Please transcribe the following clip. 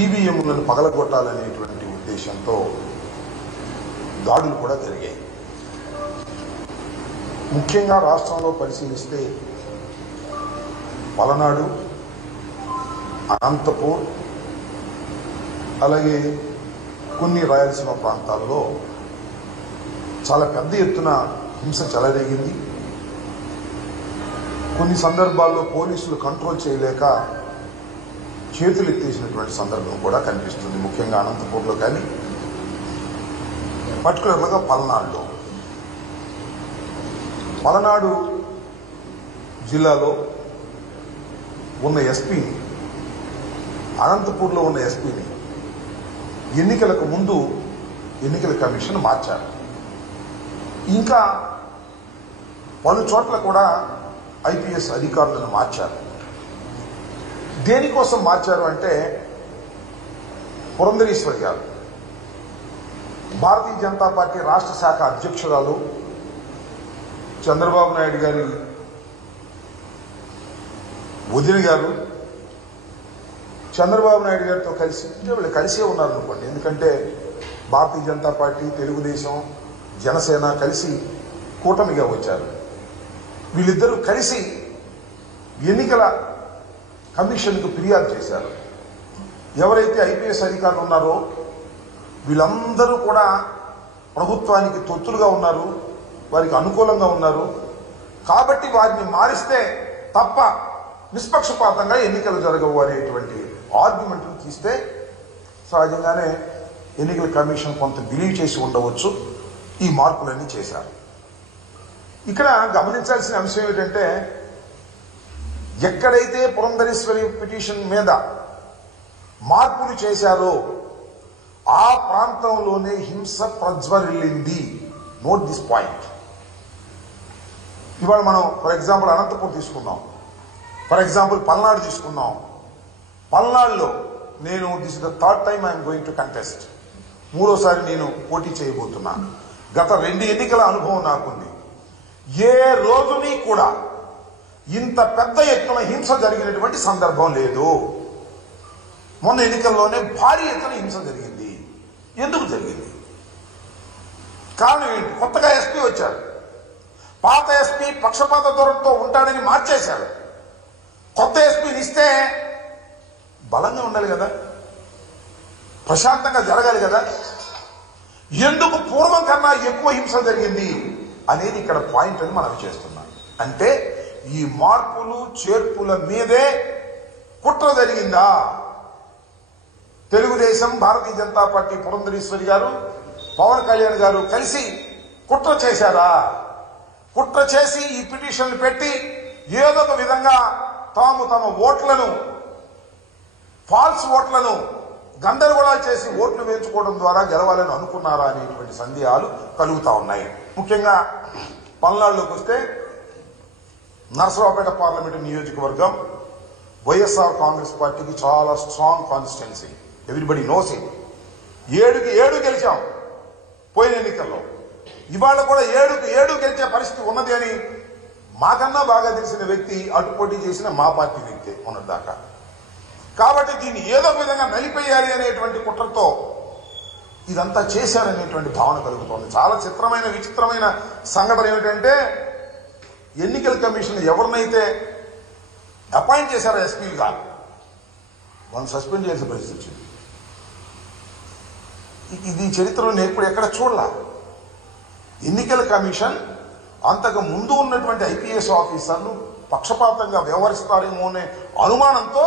ఈవీఎంలను పగలగొట్టాలనేటువంటి ఉద్దేశంతో దాడులు కూడా జరిగాయి. ముఖ్యంగా రాష్ట్రంలో పరిశీలిస్తే పలనాడు, అనంతపూర్, అలాగే కొన్ని రాయలసీమ ప్రాంతాల్లో చాలా పెద్ద ఎత్తున హింస చెలరేగింది. కొన్ని సందర్భాల్లో పోలీసులు కంట్రోల్ చేయలేక చేతులు ఎత్తేసినటువంటి సందర్భం కూడా కనిపిస్తుంది. ముఖ్యంగా అనంతపూర్లో కానీ పర్టికులర్గా పలనాడు జిల్లాలో ఉన్న ఎస్పీని, అనంతపూర్లో ఉన్న ఎస్పీని ఎన్నికలకు ముందు ఎన్నికల కమిషన్ మార్చారు. ఇంకా పలు చోట్ల కూడా ఐపీఎస్ అధికారులను మార్చారు. దేనికోసం మార్చారు అంటే, పురంధరేశ్వరి గారు భారతీయ జనతా పార్టీ రాష్ట్ర శాఖ అధ్యక్షురాలు, చంద్రబాబు నాయుడు గారి వదిన గారు, చంద్రబాబు నాయుడు గారితో కలిసి వీళ్ళు కలిసే ఉన్నారు అనుకోండి. ఎందుకంటే భారతీయ జనతా పార్టీ, తెలుగుదేశం, జనసేన కలిసి కూటమిగా వచ్చారు. వీళ్ళిద్దరూ కలిసి ఎన్నికల కమిషన్కు ఫిర్యాదు చేశారు. ఎవరైతే ఐపీఎస్ అధికారులు ఉన్నారో వీళ్ళందరూ కూడా ప్రభుత్వానికి తొత్తులుగా ఉన్నారు, వారికి అనుకూలంగా ఉన్నారు. కాబట్టి వారిని మారిస్తే తప్ప నిష్పక్షపాతంగా ఎన్నికలు జరగవు అనేటువంటి ఆర్గ్యుమెంట్ను తీస్తే సహజంగానే ఎన్నికల కమిషన్ కొంత బిలీవ్ చేసి ఉండవచ్చు. ఈ మార్పులన్నీ చేశారు. ఇక్కడ గమనించాల్సిన అంశం ఏమిటంటే, ఎక్కడైతే పురంధరేశ్వరి పిటిషన్ మీద మార్పులు చేశారో ఆ ప్రాంతంలోనే హింస ప్రజ్వరిల్లింది. Note this point. ఇవాళ మనం ఫర్ ఎగ్జాంపుల్ అనంతపూర్ తీసుకున్నాం, ఫర్ ఎగ్జాంపుల్ పల్నాడు తీసుకున్నాం. పల్నాడులో నేను this is the third time I'm going to contest, మూడోసారి నేను పోటీ చేయబోతున్నాను. గత 2 ఎన్నికల అనుభవం నాకుంది. ఏ రోజుని కూడా ఇంత పెద్ద ఎత్తున హింస జరిగినటువంటి సందర్భం లేదు. మొన్న ఎన్నికల్లోనే భారీ ఎత్తున హింస జరిగింది. ఎందుకు జరిగింది? కారణం ఏంటి? కొత్తగా ఎస్పీ వచ్చారు. పాత ఎస్పీ పక్షపాత ధోరణితో ఉంటాడని మార్చేశారు. కొత్త ఎస్పీని ఇస్తే బలంగా ఉండాలి కదా, ప్రశాంతంగా జరగాలి కదా. ఎందుకు పూర్వం కన్నా ఎక్కువ హింస జరిగింది అనేది ఇక్కడ పాయింట్ అని మనం చేస్తున్నాం. అంటే ఈ మార్పులు చేర్పుల మీదే కుట్ర జరిగిందా? తెలుగుదేశం, భారతీయ జనతా పార్టీ, పురంధరేశ్వరి గారు, పవన్ కళ్యాణ్ గారు కలిసి కుట్ర చేశారా? కుట్ర చేసి ఈ పిటిషన్లు పెట్టి ఏదో ఒక విధంగా తాము తమ ఓట్లను, ఫాల్స్ ఓట్లను గందరగోళాలు చేసి ఓట్లు వేయించుకోవడం ద్వారా గెలవాలని అనుకున్నారా అనేటువంటి సందేహాలు కలుగుతా ఉన్నాయి. ముఖ్యంగా పల్నాడులోకి వస్తే నరసరావుపేట పార్లమెంటు నియోజకవర్గం వైఎస్ఆర్ కాంగ్రెస్ పార్టీకి చాలా strong constituency. Everybody knows it. 7కి 7 గెలిచాం పోయిన ఎన్నికల్లో. ఇవాళ కూడా 7కి 7 గెలిచే పరిస్థితి ఉన్నది అని మాకన్నా బాగా తెలిసిన వ్యక్తి అటు పోటీ చేసిన మా పార్టీ వ్యక్తి ఉన్నదాకా. కాబట్టి దీన్ని ఏదో విధంగా నలిపేయాలి అనేటువంటి కుట్రతో ఇదంతా చేశారనేటువంటి భావన కలుగుతోంది. చాలా చిత్రమైన, విచిత్రమైన సంఘటన ఏమిటంటే, ఎన్నికల కమిషన్ ఎవరినైతే అపాయింట్ చేశారో ఎస్పీలుగా వాళ్ళని సస్పెండ్ చేసే పరిస్థితి వచ్చింది. ఇది చరిత్రలో నేను ఎప్పుడు ఎక్కడ చూడలా. ఎన్నికల కమిషన్ అంతకు ముందు ఉన్నటువంటి ఐపీఎస్ ఆఫీసర్లు పక్షపాతంగా వ్యవహరిస్తారేమో అనే అనుమానంతో